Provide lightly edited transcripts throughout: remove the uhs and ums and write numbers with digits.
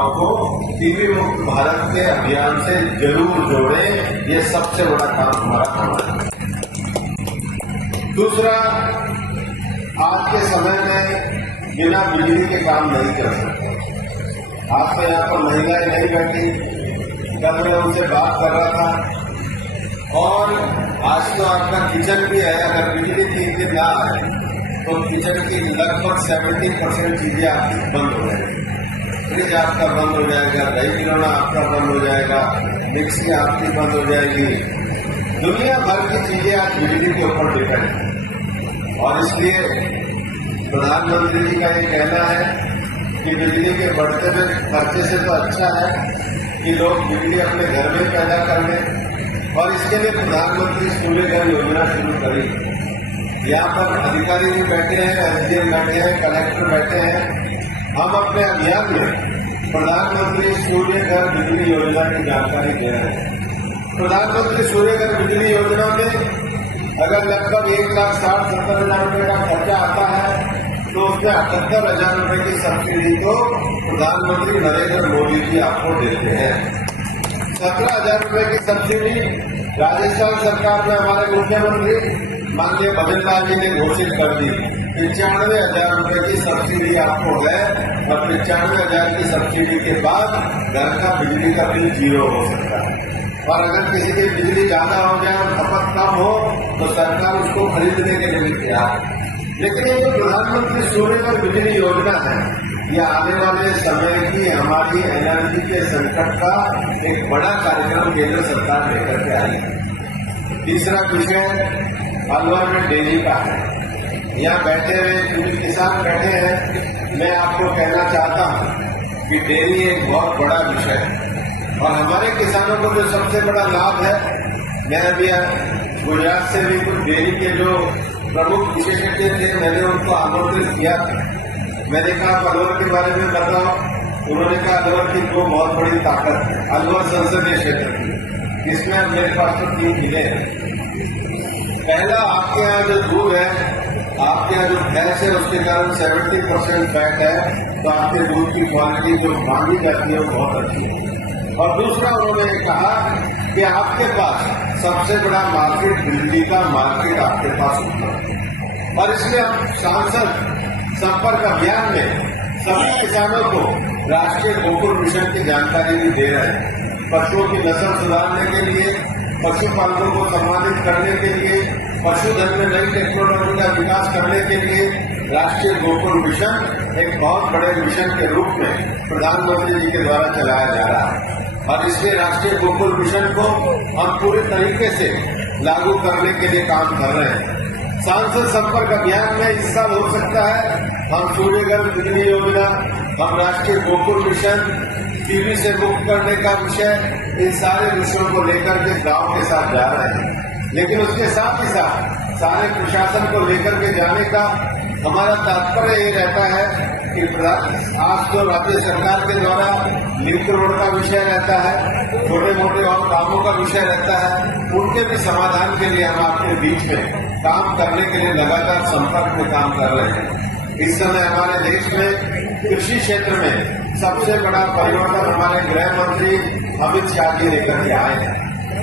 को टीबी मुक्त भारत के अभियान से जरूर जोड़ें। ये सबसे बड़ा काम हमारा करना है। दूसरा, आज के समय में बिना बिजली के काम नहीं कर सकते। आज तो यहाँ पर महिलाएं नहीं बैठी, कल मैं उनसे बात कर रहा था और आज तो आपका किचन भी है, अगर बिजली 3 दिन ना आए तो किचन की लगभग 70% चीजें आपकी बंद हो जाएगी। फ्रिज आपका बंद हो जाएगा, दही खिलौना आपका बंद हो जाएगा, मिक्सी आपकी बंद हो जाएगी। दुनिया भर की चीजें आज बिजली के ऊपर डिपेंड है और इसलिए प्रधानमंत्री जी का ये कहना है कि बिजली के बढ़ते हुए खर्चे से तो अच्छा है कि लोग बिजली अपने घर में पैदा कर लें और इसके लिए प्रधानमंत्री सूर्य घर योजना शुरू करी। यहाँ पर अधिकारी भी बैठे हैं, एसडीएम बैठे हैं, कलेक्टर बैठे हैं। हम अपने अभियान में प्रधानमंत्री सूर्य घर बिजली योजना की जानकारी दे रहे हैं। प्रधानमंत्री सूर्य घर बिजली योजना में अगर लगभग 1,60,70,000 रुपये का खर्चा आता है तो उसमें 78,000 रुपये की सब्सिडी तो प्रधानमंत्री नरेंद्र मोदी जी आपको देते हैं। 17,000 रुपये की सब्सिडी राजस्थान सरकार में हमारे मुख्यमंत्री माननीय भजन लाल जी ने घोषित कर दी। 95,000 रुपये की सब्सिडी आपको है और 95,000 की सब्सिडी के बाद घर का बिजली का बिल 0 हो सकता है। और अगर किसी की बिजली ज्यादा हो जाए और खपत कम हो तो सरकार उसको खरीदने के लिए भी तैयार है। लेकिन ये जो प्रधानमंत्री सूर्य घर बिजली योजना है, ये आने वाले समय की हमारी एनर्जी के संकट का एक बड़ा कार्यक्रम केंद्र सरकार लेकर के आई है। तीसरा विषय अलवर में डेयरी का है। यहाँ बैठे हुए जो किसान बैठे हैं, मैं आपको कहना चाहता हूँ कि डेयरी एक बहुत बड़ा विषय है और हमारे किसानों को जो सबसे बड़ा लाभ है, मैं अभी गुजरात से भी कुछ डेयरी के जो प्रमुख विशेषज्ञ थे, मैंने उनको आमंत्रित किया। मैंने कहा अलवर के बारे में बताओ। उन्होंने कहा अलवर की 2 बहुत बड़ी ताकत है। अलवर संसदीय क्षेत्र की, इसमें मेरे पास तो 3 जिले हैं। पहला, आपके यहाँ जो दूध है, आपके यहाँ जो भैंस है उसके कारण 70% फैट है, तो आपके दूध की क्वालिटी जो मांगी जाती है वो बहुत अच्छी है। और दूसरा, उन्होंने कहा कि आपके पास सबसे बड़ा मार्केट बिजली का मार्केट आपके पास उपलब्ध है और इसलिए हम सांसद संपर्क अभियान में सभी किसानों को राष्ट्रीय गोकुल मिशन की जानकारी भी दे रहे हैं। पशुओं की नस्ल सुधारने के लिए, पशुपालकों को सम्मानित करने के लिए, पशुधन में नई टेक्नोलॉजी का विकास करने के लिए राष्ट्रीय गोकुल मिशन एक बहुत बड़े मिशन के रूप में प्रधानमंत्री जी के द्वारा चलाया जा रहा है और इसलिए राष्ट्रीय गोकुल मिशन को हम पूरे तरीके से लागू करने के लिए काम कर रहे हैं। सांसद संपर्क अभियान में इस साल हो सकता है हम सूर्य घर बिजली योजना, हम राष्ट्रीय गोकुल मिशन, टीबी से मुक्त करने का विषय, इन सारे विषयों को लेकर के गांव के साथ जा रहे हैं। लेकिन उसके साथ ही साथ सारे प्रशासन को लेकर के जाने का हमारा तात्पर्य ये रहता है कि आज तो राज्य सरकार के द्वारा लिंक रोड का विषय रहता है, छोटे मोटे और कामों का विषय रहता है, उनके भी समाधान के लिए हम आपके बीच में काम करने के लिए लगातार संपर्क में काम कर रहे हैं। इस समय हमारे देश में कृषि क्षेत्र में सबसे बड़ा परिवर्तन हमारे गृह मंत्री अमित शाह जी लेकर के आए हैं।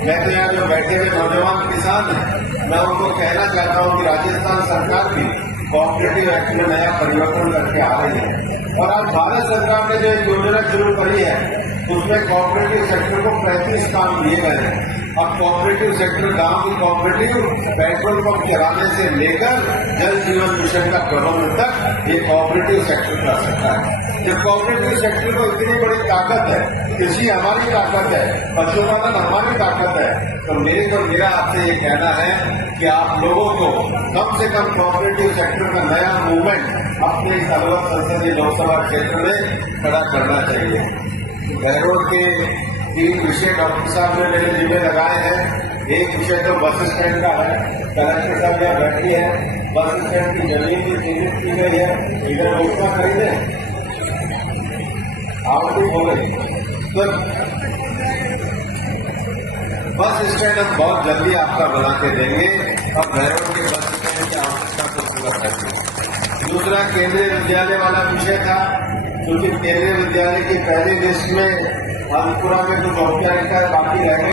मैं तो यहाँ जो बैठे हुए नौजवान किसान हैं, मैं उनको कहना चाहता हूँ कि राजस्थान सरकार भी कोऑपरेटिव एक्ट में नया परिवर्तन करके आ रही है और आज भारत सरकार ने जो एक योजना शुरू करी है उसमें कोऑपरेटिव सेक्टर को 35 काम दिए गए हैं। अब कोऑपरेटिव सेक्टर गांव की कोऑपरेटिव पेट्रोल पंप चलाने से लेकर जल जीवन मिशन का प्रबंध तक ये कोऑपरेटिव सेक्टर कर सकता है। जब कोऑपरेटिव सेक्टर को इतनी बड़ी ताकत है, कृषि हमारी ताकत है, पशुपालन हमारी ताकत है, तो मेरा आपसे ये कहना है कि आप लोगों को कम से कम कोऑपरेटिव सेक्टर का नया मूवमेंट अपने इस अलवर संसदीय लोकसभा क्षेत्र में खड़ा करना चाहिए। बहरोड के 3 विषय डॉक्टर साहब ने मेरे जिम्मे लगाए हैं। एक विषय तो बस स्टैंड का है, कलेक्टर साहब यहाँ बैठी है, बस स्टैंड की जमीन भी चिन्हित की गई है, इधर घोषणा खरीदे आप भी बोले तो बस स्टैंड हम बहुत जल्दी आपका बना के देंगे और बहरोड के बस स्टैंड की आवश्यकता को पूरा करेंगे। दूसरा, केंद्रीय विद्यालय वाला विषय था, क्योंकि केंद्रीय विद्यालय की पहली लिस्ट में मधेपुरा में कुछ औपचारिकता बाकी रह गई।